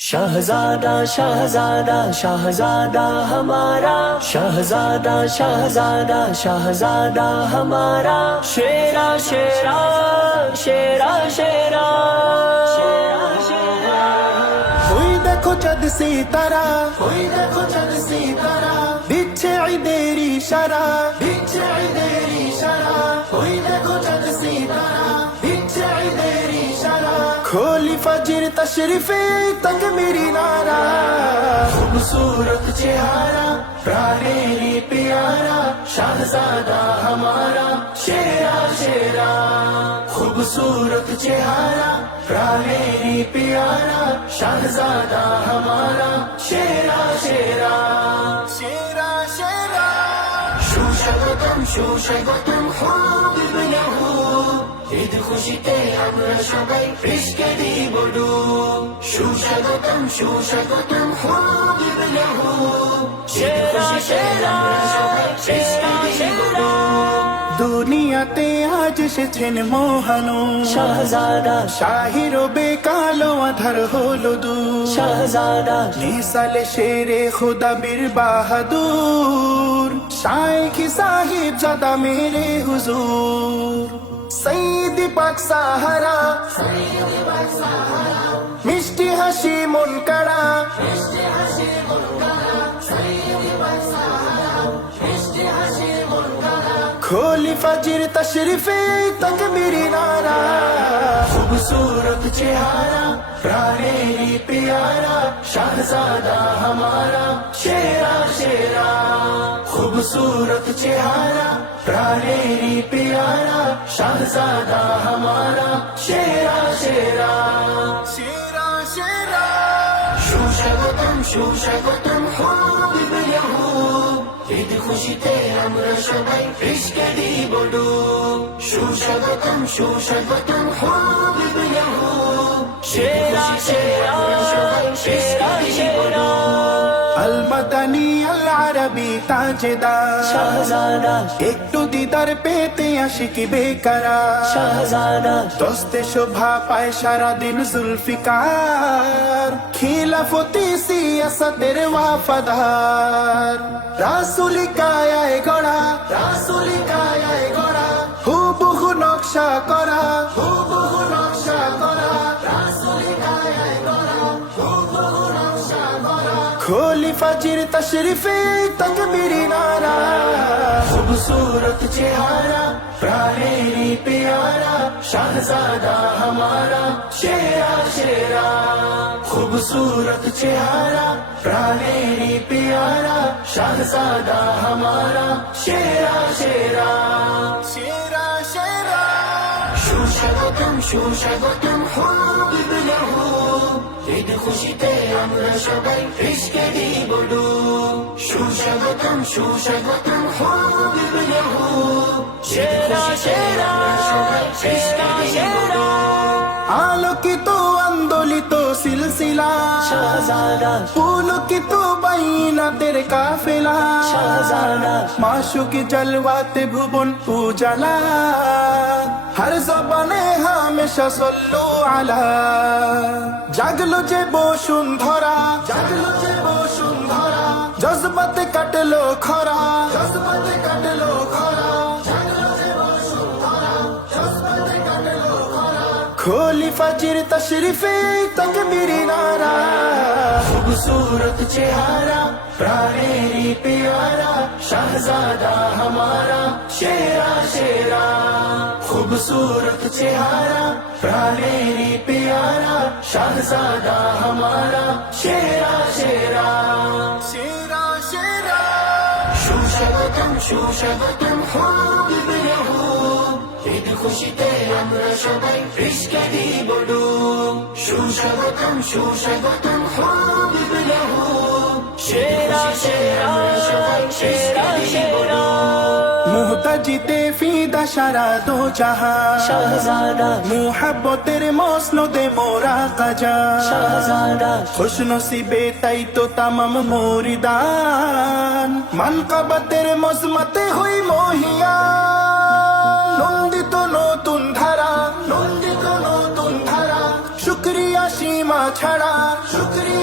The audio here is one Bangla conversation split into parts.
शहजादा शहजादा शहजादा हमारा, शहजादा शहजादा शहजादा हमारा, शेरा शेरा शेरा शेरा शेरा। ওই দেখো চাঁদ সিতারা, ওই দেখো চাঁদ সিতারা, দিচ্ছে ঈদের ইশারা, দিচ্ছে ঈদের ইশারা। ওই দেখো চাঁদ সিতারা, দিচ্ছে ঈদের ইশারা। খোলি ফজর তশরিফে তক মেরি নারা, खूबसूरत चेहरा प्राणेरी प्यारा, शहजादा हमारा शेरा शेरा। खूबसूरत चेहरा प्राणेरी प्यारा, शहजादा हमारा शेरा शेरा शेरा शेरा। সুস্বাগতম হাবিব লাহু, ঈদ খুশিতে আমরা সবাই ইশকে দিব ডুব। সুস্বাগতম হাবিব লাহু, शेरा शेरा शेरा शेरा। দুনিয়াতে আজ এসেছেন মহানু, शहजादा শাহির বেকালো আধার হলো দূর। शहजादा মিসালে শেরে খুদা বীর বাহাদুর, শাইখ সাহিব জাদা মেরে হুজুর। সঈদ পাক সাহারা, মিষ্টি হাসি মন কাড়া, खोली फजर तशरीफे तक मेरी नारा। खूबसूरत चेहरा प्राणेरी प्यारा, शहजादा हमारा शेरा शेरा। खूबसूरत चेहरा प्राणेरी प्यारा, शहजादा हमारा शेरा शेरा शेरा शेरा। সুস্বাগতম হাবিব লাহু, ঈদ খুশিতে আমরা সবাই ইশকে দিব ডুব। সুস্বাগতম হাবিব লাহু, शेरा शेरा शेरा शेरा। আল মাদানী আল আরবি তাজেদার, शहजादा একটু দিদার পেতে আশিকি বেকারার। शहजादा দস্তে শোভা পায় সারাদিন জুলফিকার, খিলাফতি সিয়াসতের ওয়াফাদার। রাসূলি কায়ায় গড়া, রাসূলি কায়ায় গড়া, হুবহু নকশা করা, হুবহু নকশা করা। রাসূলি কায়ায় গড়া, হুবহু নকশা করা। খোলি ফজর তশরিফে তক মেরি নারা। खूबसूरत चेहरा प्राणेरी प्यारा, शहजादा हमारा शेरा शेरा। खूबसूरत चेहरा प्राणेरी प्यारा, शहजादा हमारा शेरा शेरा शेरा शेरा। সুস্বাগতম হাবিব লাহু, ঈদ খুশিতে আমরা সবাই ইশকে দিব ডুব। সুস্বাগতম হাবিব লাহু, शेरा शेरा शेरा शेरा। আলোকিত আন্দোলিত সিলসিলা, शहजादा পুলকিত বাইনাতের কাফেলা। शहजादा মাশুকি জলওয়াতে ভুবন উজালা, হর জবানে হামেশা সল্লু আলা। জাগলো যে বসুন্ধরা, জাগলো যে বসুন্ধরা, জজবাতে কাটলো খরা, জজবাতে কাটলো খরা। खोली फजर तशरीफे तक मेरी नारा। खूबसूरत चेहरा प्राणेरी प्यारा, शहजादा हमारा शेरा शेरा। खूबसूरत चेहरा प्राणेरी प्यारा, शहजादा हमारा शेरा शेरा शेरा शेरा। সুস্বাগতম হাবিব লাহু, ঈদ খুশিতে আমরা সবাই ইশকে দিব ডুব। সুস্বাগতম হাবিব লাহু, शेरा शेरा शेरा शेरा। মুহতাজিতে ফিদা সারা দো জাহান, शहजादा মুহাব্বতের মসনদে মোরা কাজা। शहजादा খুশ নসিবে তাই তো তামাম মরিদান, মানকাবাতের মজমতে হই মহিয়া। নন্দিত নতুন ধারা, নন্দিত নতুন ধারা, শুকরিয়া সীমা ছাড়া, শুকরিয়া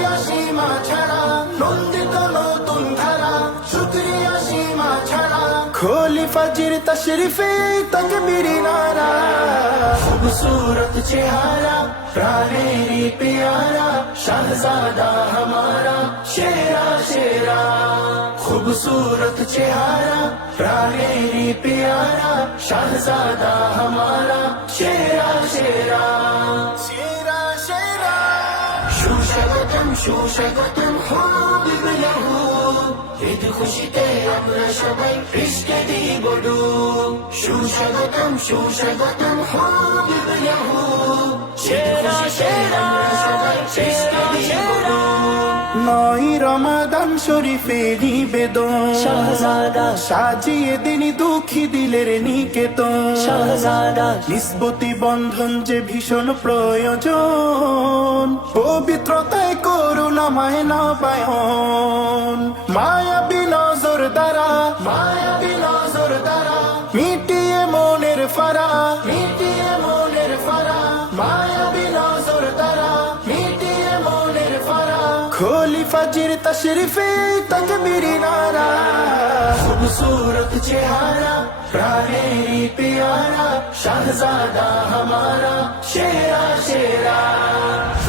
সীমা ছাড়া, নন্দিত নতুন ধারা, শুকরিয়া সীমা ছাড়া, খলিফাজির তশরিফে তকবীর নারা, खूबसूरत चेहरा प्राणेरी प्यारा, शहजादा हमारा शेरा शेरा, खूबसूरत चेहरा प्राणेरी प्यारा, शहजादा हमारा शेरा शेरा, शेरा शेरा, সুস্বাগতম সুস্বাগতম হাবিব লাহু, ঈদ খুশিতে আমরা সবাই ইশকে দিব ডুব, সুস্বাগতম সুস্বাগতম হাবিব লাহু, সেরা সেরা সেরা সেরা 9 রমাদান শরীফে নিবেদন, শাহজাদা সাজিয়ে দিন দুঃখী দিলের নিকেতন, শাহজাদা নিসবতি বন্ধন যে ভীষণ প্রয়োজন, পবিত্রতায় করুণাময় নবায়ন, মায়াবী নজর দ্বারা, মায়াবী নজর দ্বারা, মিটিয়ে মনের ফারা, মিটিয়ে মনের ফারা, মায়াবী নজর দ্বারা, মিটিয়ে মনের ফারা, খলিফাজির তশরিফে তকবীর নারা, खूबसूरत चेहरा प्राणेरी प्यारा, शहजादा हमारा शेरा शेरा,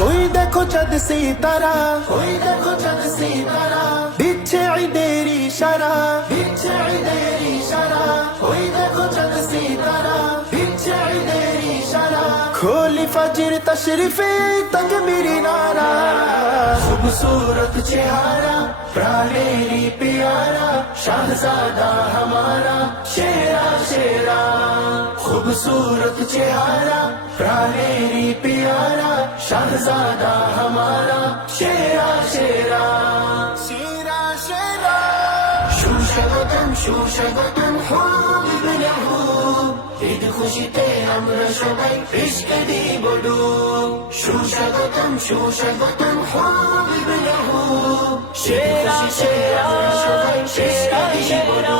ওই দেখো চাঁদ সিতারা, ওই দেখো চাঁদ সিতারা, দিচ্ছে ঈদের ইশারা, দিচ্ছে ঈদের ইশারা, ওই দেখো চাঁদ সিতারা, দিচ্ছে ঈদের ইশারা, খলিফাজির তশরিফে তকবীর নারা, खूबसूरत चेहरा प्राणेरी प्यारा, शहजादा हमारा शेरा शेरा, खूबसूरत चेहरा प्राणेरी प्यारा, शहजादा हमारा शेरा शेरा, शेरा शेरा, সুস্বাগতম সুস্বাগতম হাবিব লাহু, ঈদ খুশিতে আমরা সবাই ইশকে দিব ডুব, সুস্বাগতম সুস্বাগতম হাবিব লাহু, সেরা সেরা সেরা সেরা